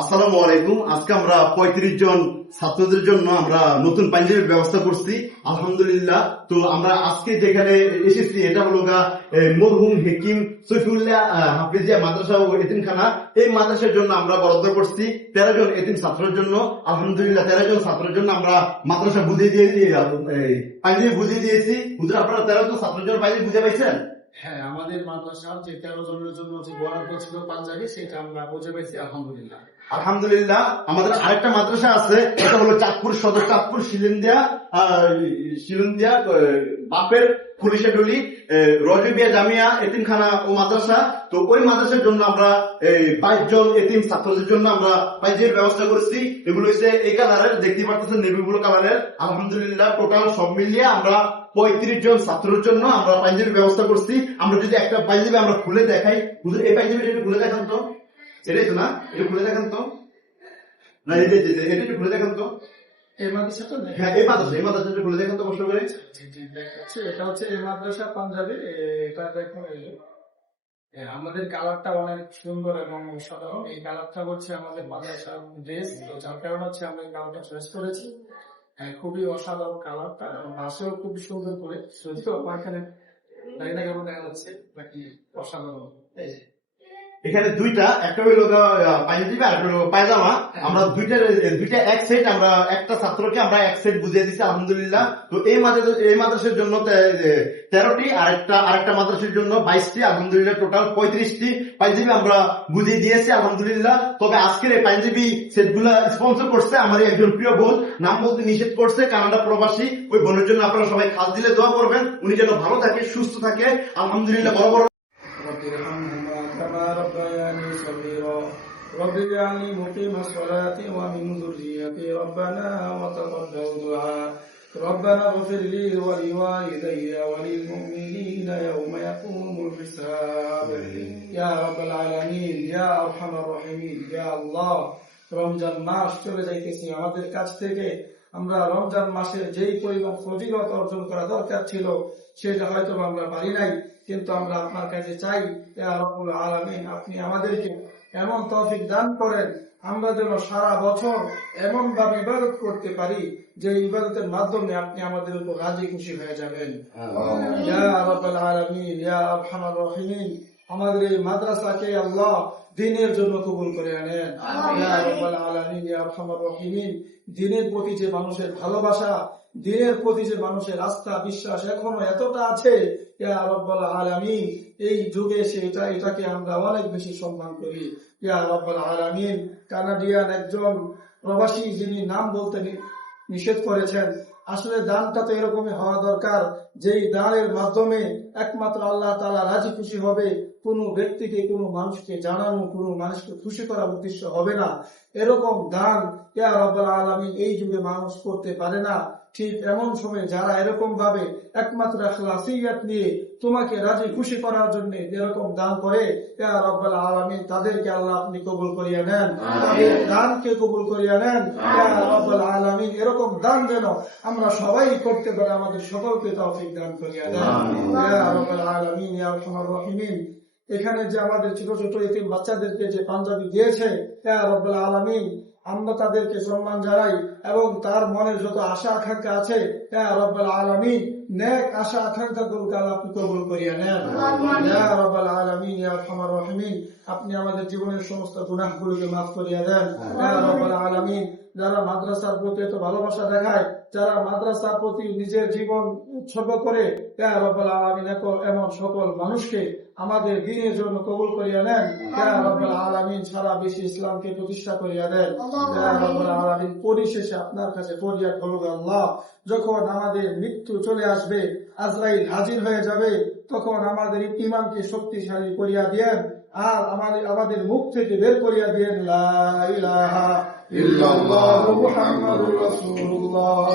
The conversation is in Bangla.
আসসালামু আলাইকুম। আজকে আমরা ৩৫ জন ছাত্রদের জন্য আমরা নতুন পাঞ্জাবির ব্যবস্থা করছি আলহামদুলিল্লাহ। তো আমরা আজকে যেখানে এসেছি এটা হলো মরহুম হেকিম সৈফুল্লাহ হাফিজিয়া মাদ্রাসা ও এতিমখানা। এই মাদ্রাসার জন্য আমরা বরাদ্দ করছি 13 জন এতিম ছাত্রের জন্য। আলহামদুলিল্লাহ 13 জন ছাত্রের জন্য আমরা মাদ্রাসা বুঝিয়ে দিয়ে পাঞ্জাবি বুঝিয়ে দিয়েছি। হুজুর আপনারা 13 জন ছাত্রের জন্য পাঞ্জাবি বুঝে পাইছেন? হ্যাঁ, আমাদের মাদ্রাসা যে 13 জনের জন্য যে বরাদ্দ ছিল পাঞ্জাবি, সেটা আমরা বুঝে পাইছি আলহামদুলিল্লাহ। আলহামদুলিল্লাহ। আমাদের আরেকটা মাদ্রাসা আছে, এটা হলো চাঁদপুর সদর, চাঁদপুর শিলন্দিয়া বাপের পুলিশেডুলি রজবিয়া জামিয়া এতিমখানা ও মাদ্রাসা। তো ওই মাদ্রাসার জন্য আমরা 22 জন এতিম ছাত্রদের জন্য আমরা পাঞ্জাবির ব্যবস্থা করেছি। এগুলো হচ্ছে এই কালারের, দেখতে পাচ্ছেন নেভি ব্লু কালারের। আলহামদুলিল্লাহ টোটাল সব মিলিয়ে আমরা 35 জন ছাত্রের জন্য আমরা পাঞ্জাবির ব্যবস্থা করছি। আমরা যদি একটা পাঞ্জাবি আমরা খুলে দেখাই, হুজুর এই পাঞ্জাবিটা একটু খুলে দেখান তো। এটাই তো না, এটা খুলে দেখান তো। না এটা একটু খুলে দেখান তো। এই মাদ্রাসাটা হ্যাঁ, এই মাদ্রাসাটা খুলে দেখান তো কষ্ট করে। এটা হচ্ছে এই মাদ্রাসা পাঞ্জাবি। এটা দেখুন, আমাদের কালারটা অনেক সুন্দর এবং অসাধারণ। এই কালারটা হচ্ছে আমাদের মাদ্রাসার ড্রেস, যার কারণে হচ্ছে আমরা এই কালারটা চয়েস করেছি। খুবই অসাধারণ কালারটা, নাচেও খুবই সুন্দর করে। যদিও এখানে দাঁড়িয়ে কেমন দেখা যাচ্ছে, বাকি অসাধারণ। এখানে দুইটা, একটা হলো পাঞ্জাবি আর একটা হলো পায়জামা। আমরা দুইটা এক সেট, আমরা একটা ছাত্রকে আমরা এক সেট বুঝিয়ে দিচ্ছি আলহামদুলিল্লাহ। তো এই মাদ্রাসার জন্য 13টি, আরেকটা মাদ্রাসার জন্য 22টি, আলহামদুলিল্লাহ টোটাল 35টি পাঞ্জাবি আমরা বুঝিয়ে দিয়েছি আলহামদুলিল্লাহ। তবে আজকের এই পাঞ্জাবি সেট গুলা স্পন্সর করছে আমার একজন প্রিয় বোন, নাম বলতে নিষেধ করছে, কানাডা প্রবাসী। ওই বোনের জন্য আপনারা সবাই খাস দিলে দোয়া করবেন, উনি যেন ভালো থাকে, সুস্থ থাকে আলহামদুলিল্লাহ। বড় বড় رب اجعلني مقيم الصلاة ومن ذريتي ربنا وتقبل دعاء ربنا اغفر لي ولوالدي وللمؤمنين يوم يقوم الحساب يا رب العالمين يا أرحم الراحمين يا الله। রমজান মাস চলে যাইতেছি, আমাদের কাছ থেকে আমরা রমজান মাসের যেই পরিমাণ ফজিলত অর্জন করা দরকার ছিল সেটা হয়তো আমরা পারি নাই, কিন্তু আমরা আপনার কাছে চাই ইয়া রাব্বুল আলামিন, আপনি আমাদেরকে এমন তৌফিক দান করেন আমরা যেন সারা বছর এমন ভাবে ইবাদত করতে পারি যে ইবাদতের মাধ্যমে আপনি আমাদের উপর রাজি খুশি হয়ে যাবেন। ইয়া রাব্বুল আলামিন ইয়া আরহামার রাহিমিন, আমাদের এই মাদ্রাসাকে আল্লাহ দ্বীনের জন্য কবুল করে আনেন। ইয়া রাব্বুল আলামিন ইয়া আরহামার রাহিমিন, দ্বীনের প্রতি যে মানুষের ভালোবাসা, দ্বীনের প্রতি যে মানুষের আস্থা বিশ্বাস এখনো এতটা আছে, ইয়া রাব্বুল আলামিন এই যুগে এটাকে আমরা অনেক বেশি সম্মান করি। ইয়া রাব্বুল আলামিন, কানাডিয়ান একজন প্রবাসী যিনি নাম বলতে নিষেধ করেছেন, আসলে দানটা তো এরকমই হওয়া দরকার যেই দানের মাধ্যমে একমাত্র আল্লাহ তাআলা রাজি খুশি হবে। কোনো ব্যক্তিকে, কোনো মানুষকে জানানো, কোনো মানুষকে খুশি করার উদ্দেশ্য হবে না, এরকম দান ইয়া রাব্বুল আলামিন এই যুগে মানুষ করতে পারে না। ঠিক এমন সময় যারা এরকম ভাবে একমাত্র ইখলাসিয়াত নিয়ে তোমাকে রাজি খুশি করার জন্য এরকম দান করে, ইয়া রাব্বুল আলামিন তাদেরকে আল্লাহ আপনি কবুল করিয়ে নেন, তাদের দানকে কবুল করিয়ে নেন। ইয়া রাব্বুল আলামিন এরকম দান যেন আমরা সবাই করতে পারি, আমাদের সকলকে তৌফিক দান করিয়ে দেন। ইয়া রাব্বুল আলামিন ইয়া আরহামার রাহিমিন, এখানে যে আমাদের ছোট ছোট এতিম বাচ্চাদেরকে যে পাঞ্জাবি দিয়েছে, ইয়া রাব্বুল আলামিন আমরা তাদেরকে সম্মান জানাই এবং তার মনে যত আশা আকাঙ্ক্ষা আছে, ইয়া রাব্বুল আলামিন নেক আশা আকাঙ্ক্ষা গুলোকে আপনি কবুল করিয়ে নেন। ইয়া রাব্বুল আলামিন ইয়া আরহামার রাহিমিন, আপনি আমাদের জীবনের সমস্ত গুনাহগুলোকে মাফ করিয়ে দেন। ইয়া রাব্বুল আলামিন, যারা মাদ্রাসার প্রতি এত ভালোবাসা দেখায়, যারা মাদ্রাসার প্রতি নিজের জীবন উৎসর্গ করে, ইয়া রাব্বুল আলামিন এমন সকল মানুষকে আমাদের দ্বীনের জন্য কবুল করিয়া নেন। ইয়া রাব্বুল আলামিন সারা বিশ্বে ইসলামকে প্রতিষ্ঠা করিয়া দেন। ইয়া রাব্বুল আলামিন পরিশেষে আপনার কাছে ফরিয়াদ করব, আল্লাহ যখন আমাদের মৃত্যু চলে আসবে, আজরাইল হাজির হয়ে যাবে, তখন আমাদের ঈমানকে শক্তিশালী করিয়া দিয়েন আর আমাদের মুখ থেকে বের করিয়া দিয়েন লা ইলাহা ইল্লাল্লাহু মুহাম্মাদুর রাসূলুল্লাহ।